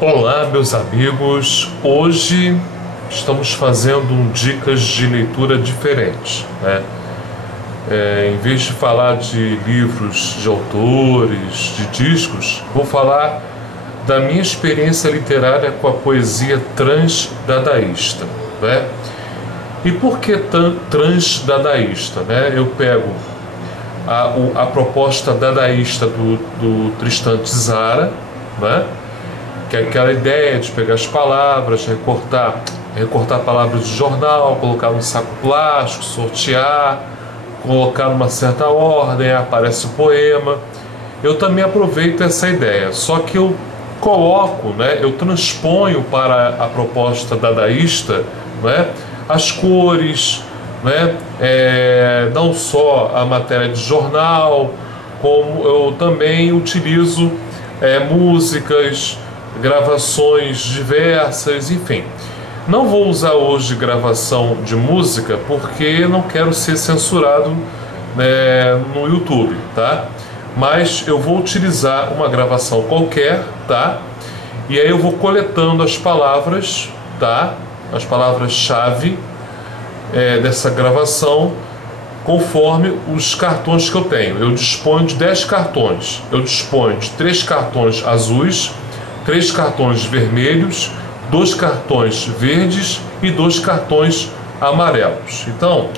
Olá, meus amigos. Hoje estamos fazendo dicas de leitura diferentes, né? Em vez de falar de livros de autores, de discos, vou falar da minha experiência literária com a poesia transdadaísta, né? E por que transdadaísta, né? Eu pego a proposta dadaísta do Tristan Tzara, né? Que é aquela ideia de pegar as palavras, recortar palavras de jornal, colocar num saco plástico, sortear, colocar numa certa ordem, aparece o poema. Eu também aproveito essa ideia, só que eu coloco, né, eu transponho para a proposta dadaísta, né, as cores, né, não só a matéria de jornal, como eu também utilizo músicas, gravações diversas, enfim. Não vou usar hoje gravação de música porque não quero ser censurado, né, no YouTube, tá? Mas eu vou utilizar uma gravação qualquer, tá? E aí eu vou coletando as palavras, tá? As palavras-chave dessa gravação conforme os cartões que eu tenho. Eu disponho de 10 cartões. Eu disponho de 3 cartões azuis, 3 cartões vermelhos, 2 cartões verdes e 2 cartões amarelos. Então,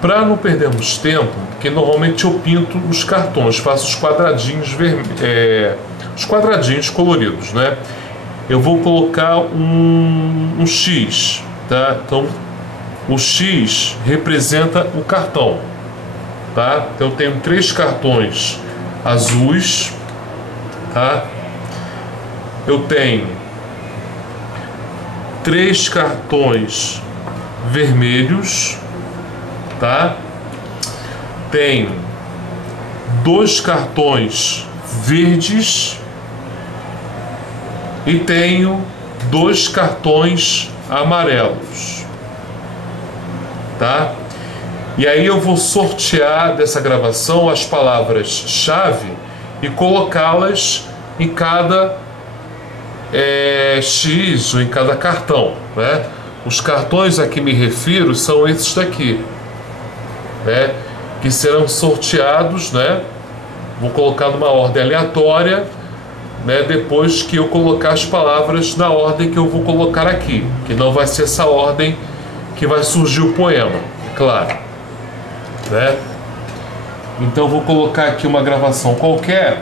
para não perdermos tempo, porque normalmente eu pinto os cartões, faço os quadradinhos os quadradinhos coloridos, né? Eu vou colocar um X, tá? Então, o X representa o cartão, tá? Então, eu tenho 3 cartões azuis, tá? Eu tenho 3 cartões vermelhos, tá? Tenho 2 cartões verdes e tenho 2 cartões amarelos, tá? E aí eu vou sortear dessa gravação as palavras-chave e colocá-las em cada X ou em cada cartão, né? Os cartões a que me refiro são esses daqui, né? Que serão sorteados, né? Vou colocar numa ordem aleatória, né? Depois que eu colocar as palavras na ordem que eu vou colocar aqui, que não vai ser essa ordem que vai surgir o poema, claro, né? Então vou colocar aqui uma gravação qualquer.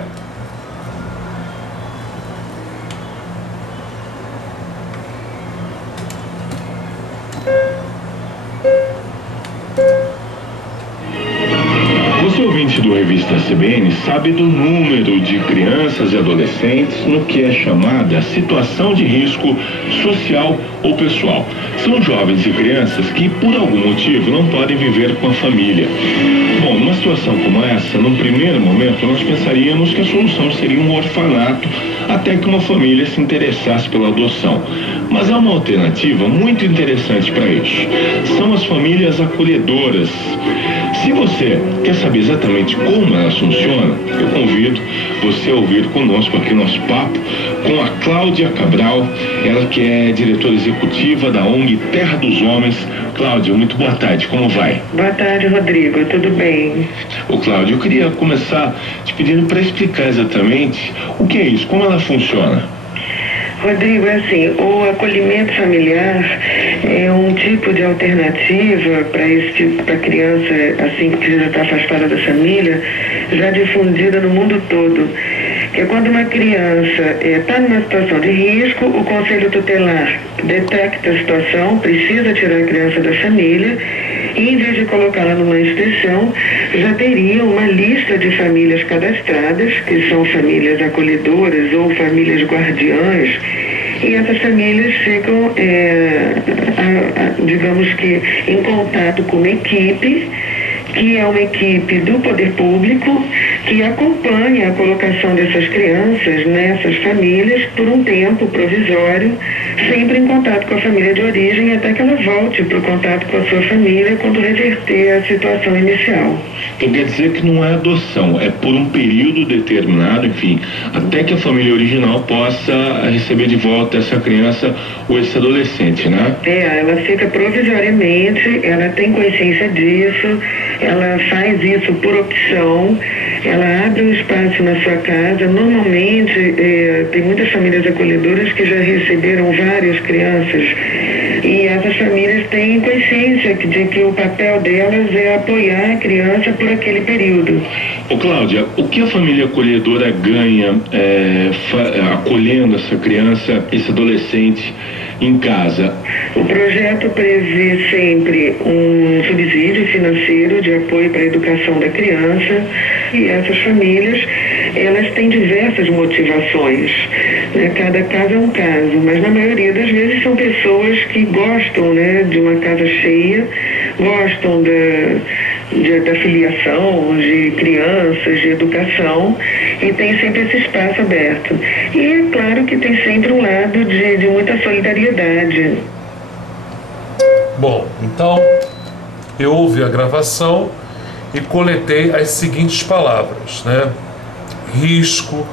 Do Revista CBN sabe do número de crianças e adolescentes no que é chamada situação de risco social ou pessoal. São jovens e crianças que, por algum motivo, não podem viver com a família. Bom, numa situação como essa, num primeiro momento, nós pensaríamos que a solução seria um orfanato até que uma família se interessasse pela adoção. Mas há uma alternativa muito interessante para isso. São as famílias acolhedoras. Se você quer saber exatamente como elas funcionam, eu convido você a ouvir conosco aqui nosso papo com a Cláudia Cabral, ela que é diretora executiva da ONG Terra dos Homens. Cláudia, muito boa tarde, como vai? Boa tarde, Rodrigo, tudo bem? Ô Cláudia, eu queria começar te pedindo para explicar exatamente o que é isso, como ela funciona. Rodrigo, é assim, o acolhimento familiar é um tipo de alternativa para criança assim que já está afastada da família, já difundida no mundo todo. Que é quando uma criança está numa situação de risco, o Conselho Tutelar detecta a situação, precisa tirar a criança da família, e em vez de colocá-la numa instituição, já teria uma lista de famílias cadastradas, que são famílias acolhedoras ou famílias guardiãs, e essas famílias ficam, digamos que, em contato com uma equipe, que é uma equipe do poder público, que acompanha a colocação dessas crianças nessas famílias por um tempo provisório, sempre em contato com a família de origem, até que ela volte para o contato com a sua família quando reverter a situação inicial. Então quer dizer que não é adoção, é por um período determinado, enfim, até que a família original possa receber de volta essa criança ou esse adolescente, né? Ela fica provisoriamente, ela tem consciência disso, ela faz isso por opção, ela abre um espaço na sua casa. Normalmente, tem muitas famílias acolhedoras que já receberam várias crianças, e essas famílias têm consciência de que o papel delas é apoiar a criança por aquele período. Ô Cláudia, o que a família acolhedora ganha acolhendo essa criança, esse adolescente em casa? O projeto prevê sempre um subsídio financeiro de apoio para a educação da criança, e essas famílias, elas têm diversas motivações, né? Cada caso é um caso, mas na maioria das vezes são pessoas que gostam, né, de uma casa cheia, gostam da filiação de crianças, de educação, e tem sempre esse espaço aberto. E é claro que tem sempre um lado de muita solidariedade. Bom, então eu ouvi a gravação e coletei as seguintes palavras, né? Risco,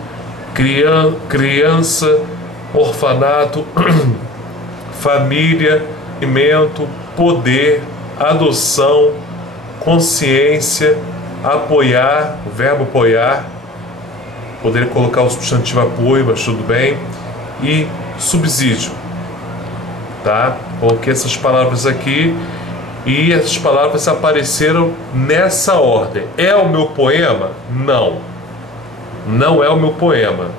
criança, orfanato, família, alimento, poder, adoção, consciência, apoiar, o verbo apoiar, poderia colocar o substantivo apoio, mas tudo bem, e subsídio, tá? Coloquei essas palavras aqui e essas palavras apareceram nessa ordem. É o meu poema? Não, não é o meu poema.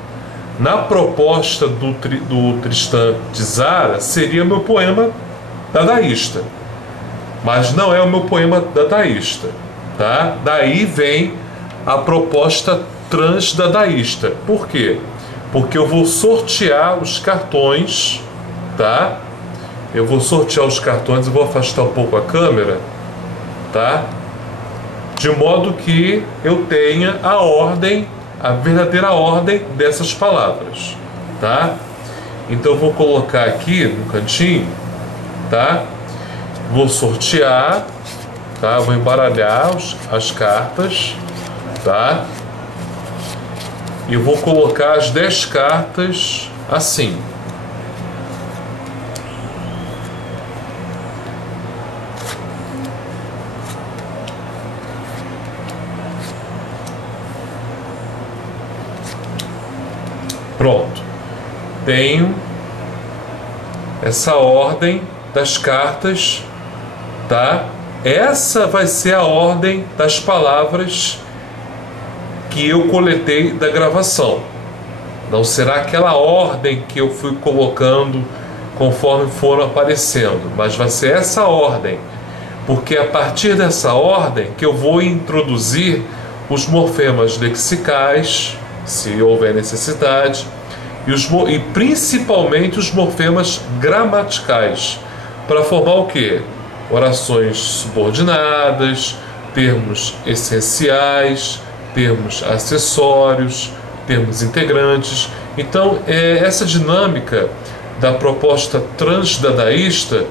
Na proposta do Tristan de Zara, seria meu poema dadaísta, mas não é o meu poema dadaísta, tá? Daí vem a proposta transdadaísta. Por quê? Porque eu vou sortear os cartões, tá? Eu vou sortear os cartões e vou afastar um pouco a câmera, tá? De modo que eu tenha a ordem, a verdadeira ordem dessas palavras, tá? Então eu vou colocar aqui no cantinho, tá? Vou sortear, tá? Vou embaralhar as cartas, tá? E vou colocar as 10 cartas assim. Pronto. Tenho essa ordem das cartas, tá? Essa vai ser a ordem das palavras que eu coletei da gravação. Não será aquela ordem que eu fui colocando conforme foram aparecendo, mas vai ser essa ordem, porque é a partir dessa ordem que eu vou introduzir os morfemas lexicais, se houver necessidade, e principalmente os morfemas gramaticais, para formar o quê? Orações subordinadas, termos essenciais, termos acessórios, termos integrantes. Então, essa dinâmica da proposta transdadaísta,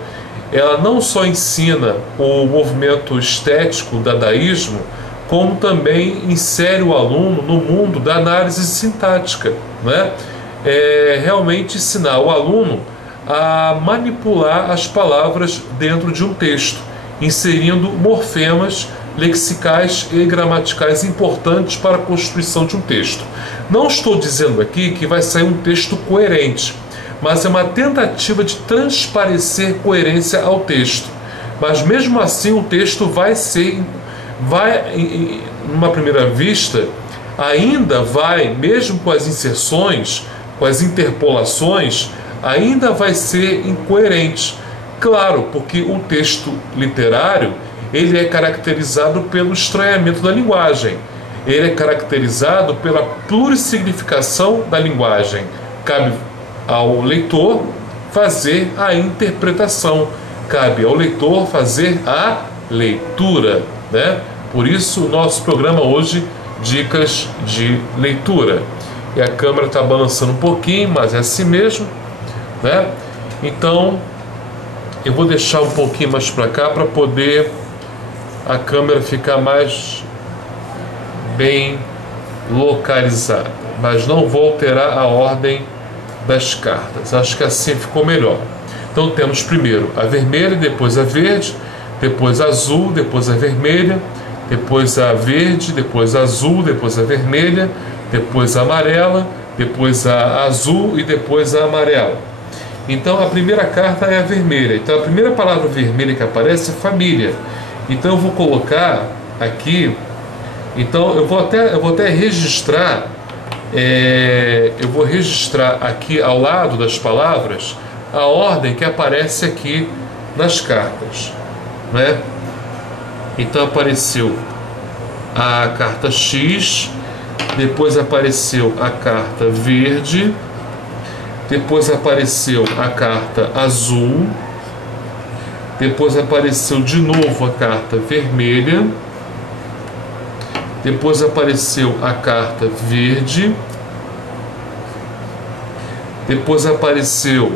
ela não só ensina o movimento estético do dadaísmo, como também insere o aluno no mundo da análise sintática, né? Realmente ensinar o aluno a manipular as palavras dentro de um texto, inserindo morfemas lexicais e gramaticais importantes para a constituição de um texto. Não estou dizendo aqui que vai sair um texto coerente, mas é uma tentativa de transparecer coerência ao texto. Mas mesmo assim o texto vai, numa primeira vista, ainda vai, mesmo com as inserções, com as interpolações, ainda vai ser incoerente. Claro, porque o texto literário, ele é caracterizado pelo estranhamento da linguagem. Ele é caracterizado pela plurissignificação da linguagem. Cabe ao leitor fazer a interpretação. Cabe ao leitor fazer a leitura, né? Por isso, o nosso programa hoje dicas de leitura. E a câmera está balançando um pouquinho, mas é assim mesmo, né? Então eu vou deixar um pouquinho mais para cá para poder a câmera ficar mais bem localizada, mas não vou alterar a ordem das cartas. Acho que assim ficou melhor. Então temos primeiro a vermelha, depois a verde, depois a azul, depois a vermelha, depois a verde, depois a azul, depois a vermelha, depois a amarela, depois a azul e depois a amarela. Então a primeira carta é a vermelha. Então a primeira palavra vermelha que aparece é família. Então eu vou colocar aqui. Então eu vou até registrar. Eu vou registrar aqui ao lado das palavras a ordem que aparece aqui nas cartas, né? Então apareceu a carta X, depois apareceu a carta verde, depois apareceu a carta azul, depois apareceu de novo a carta vermelha, depois apareceu a carta verde, depois apareceu,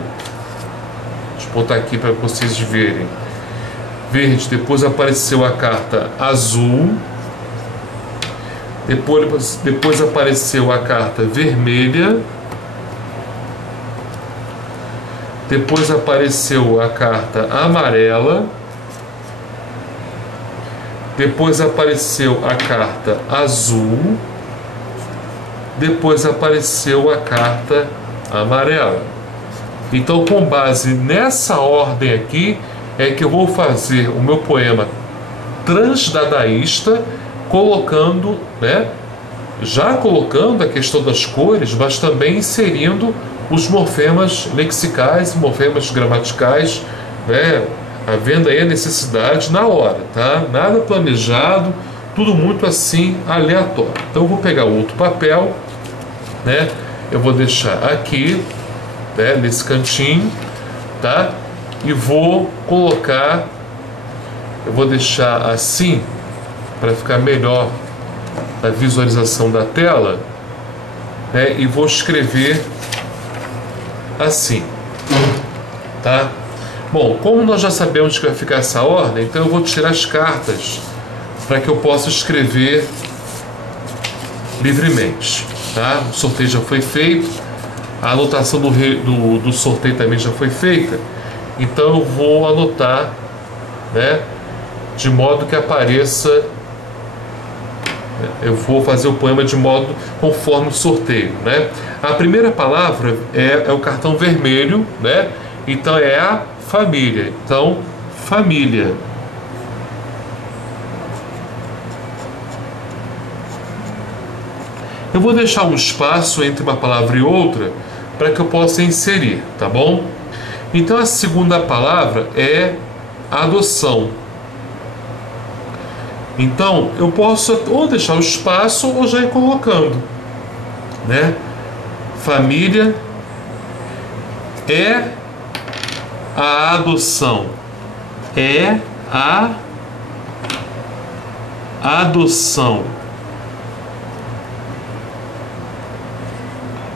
deixa eu botar aqui para vocês verem, verde, depois apareceu a carta azul, depois apareceu a carta vermelha, depois apareceu a carta amarela, depois apareceu a carta azul, depois apareceu a carta amarela. Então, com base nessa ordem aqui, é que eu vou fazer o meu poema transdadaísta, colocando, né, já colocando a questão das cores, mas também inserindo os morfemas lexicais, morfemas gramaticais, né, havendo aí a necessidade na hora, tá? Nada planejado, tudo muito assim aleatório. Então eu vou pegar outro papel, né? Eu vou deixar aqui, né, nesse cantinho, tá? E vou colocar, eu vou deixar assim para ficar melhor a visualização da tela, né? E vou escrever assim, tá? Bom, como nós já sabemos que vai ficar essa ordem, então eu vou tirar as cartas para que eu possa escrever livremente, tá? O sorteio já foi feito, a anotação do sorteio também já foi feita, então eu vou anotar, né, de modo que apareça, eu vou fazer o poema de modo conforme o sorteio, né? A primeira palavra é o cartão vermelho, né? Então é a família. Então, família. Eu vou deixar um espaço entre uma palavra e outra para que eu possa inserir, tá bom? Então a segunda palavra é adoção. Então eu posso ou deixar o espaço ou já ir colocando, né? Família é a adoção. É a adoção.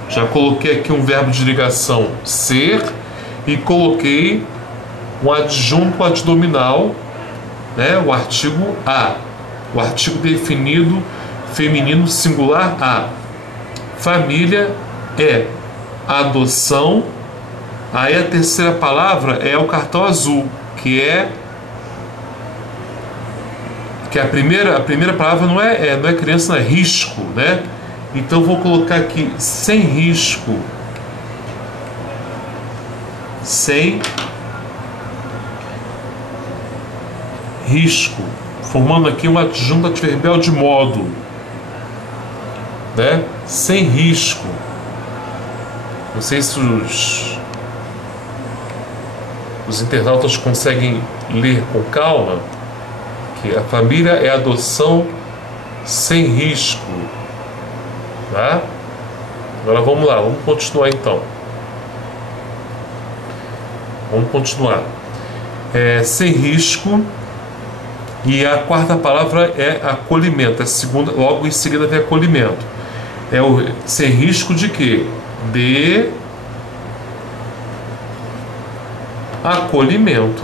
Já coloquei aqui um verbo de ligação ser e coloquei um adjunto adnominal, né? O artigo a. O artigo definido feminino singular a. Família é adoção. Aí a terceira palavra é o cartão azul, que a primeira palavra não é criança, não é risco, né? Então vou colocar aqui sem risco. Sem risco, formando aqui uma adjunto adverbial de modo, né? Sem risco. Não sei se os internautas conseguem ler com calma, que a família é adoção sem risco, tá? Agora vamos lá, vamos continuar então. Vamos continuar. Sem risco, E a quarta palavra é acolhimento. A segunda, logo em seguida vem acolhimento. É o sem risco de quê? De acolhimento.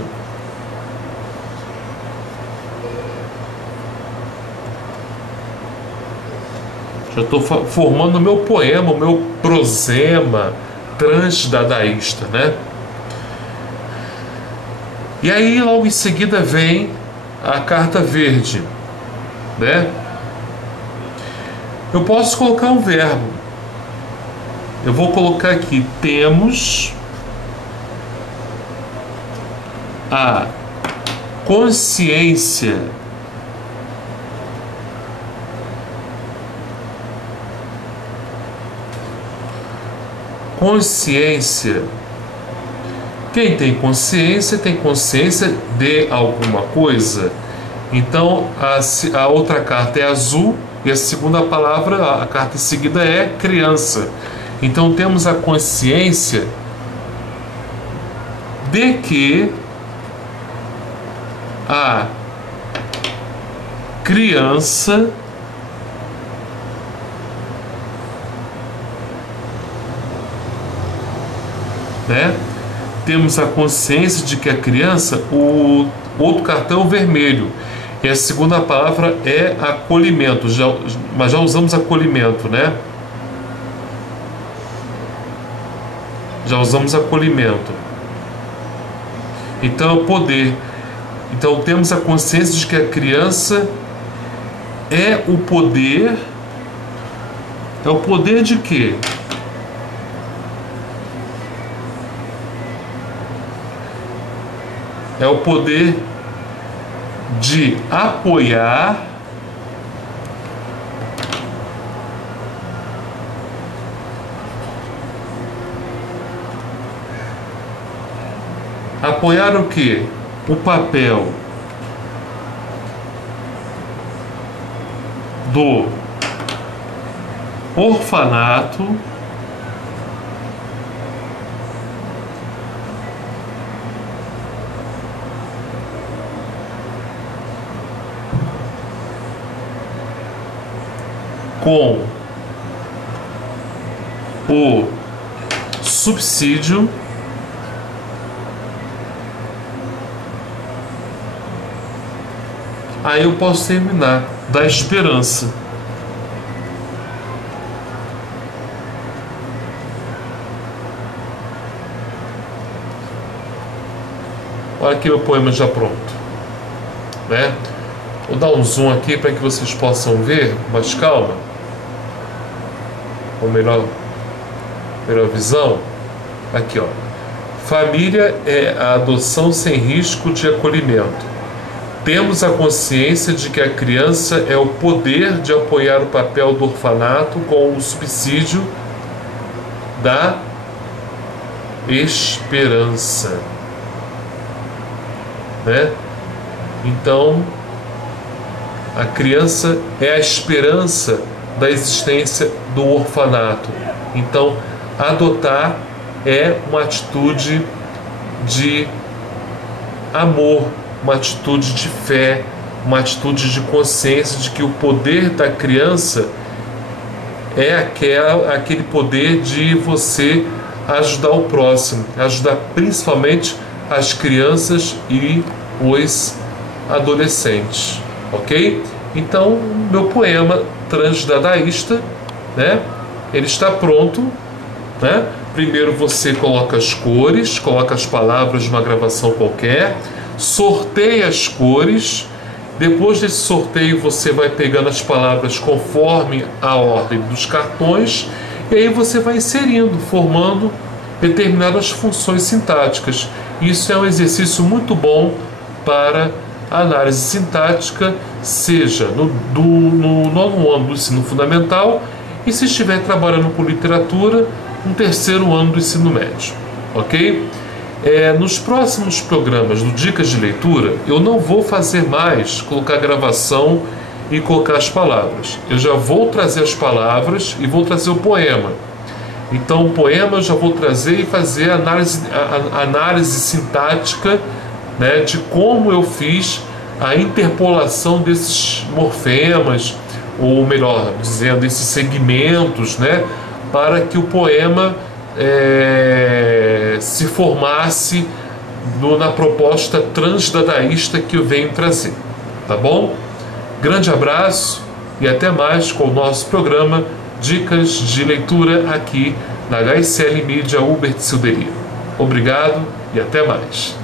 Já estou formando o meu poema, o meu prosema transdadaísta, né? E aí logo em seguida vem a carta verde, né? Eu posso colocar um verbo. Eu vou colocar aqui: temos a consciência Quem tem consciência de alguma coisa. Então a outra carta é azul e a segunda palavra, a carta em seguida, é criança. Então temos a consciência de que a criança temos a consciência de que a criança, o outro cartão vermelho, e a segunda palavra é acolhimento, mas já usamos acolhimento, né? Já usamos acolhimento. Então é o poder. Então temos a consciência de que a criança é o poder. É o poder de quê? É o poder de apoiar o quê? O papel do orfanato com o subsídio aí eu posso terminar da esperança. Olha aqui meu poema já pronto, né? Vou dar um zoom aqui para que vocês possam ver com mais calma, com melhor visão. Aqui, ó. Família é a adoção sem risco de acolhimento. Temos a consciência de que a criança é o poder de apoiar o papel do orfanato com o subsídio da esperança, né? Então, a criança é a esperança da existência do orfanato. Então, adotar é uma atitude de amor, uma atitude de fé, uma atitude de consciência de que o poder da criança é aquele poder de você ajudar o próximo, ajudar principalmente as crianças e os adolescentes, ok? Então, meu poema transdadaísta, né? Ele está pronto, né? Primeiro você coloca as cores, coloca as palavras de uma gravação qualquer, sorteia as cores. Depois desse sorteio você vai pegando as palavras conforme a ordem dos cartões e aí você vai inserindo, formando determinadas funções sintáticas. Isso é um exercício muito bom para a análise sintática, seja no nono ano do ensino fundamental e se estiver trabalhando com literatura, no terceiro ano do ensino médio, ok? Nos próximos programas do Dicas de Leitura, eu não vou fazer mais colocar gravação e colocar as palavras. Eu já vou trazer as palavras e vou trazer o poema. Então o poema eu já vou trazer e fazer a análise sintática, né, de como eu fiz a interpolação desses morfemas, ou melhor dizendo, esses segmentos, né, para que o poema se formasse na proposta transdadaísta que eu venho trazer, tá bom? Grande abraço e até mais com o nosso programa Dicas de Leitura aqui na HSL Mídia Hubert Silderia. Obrigado e até mais.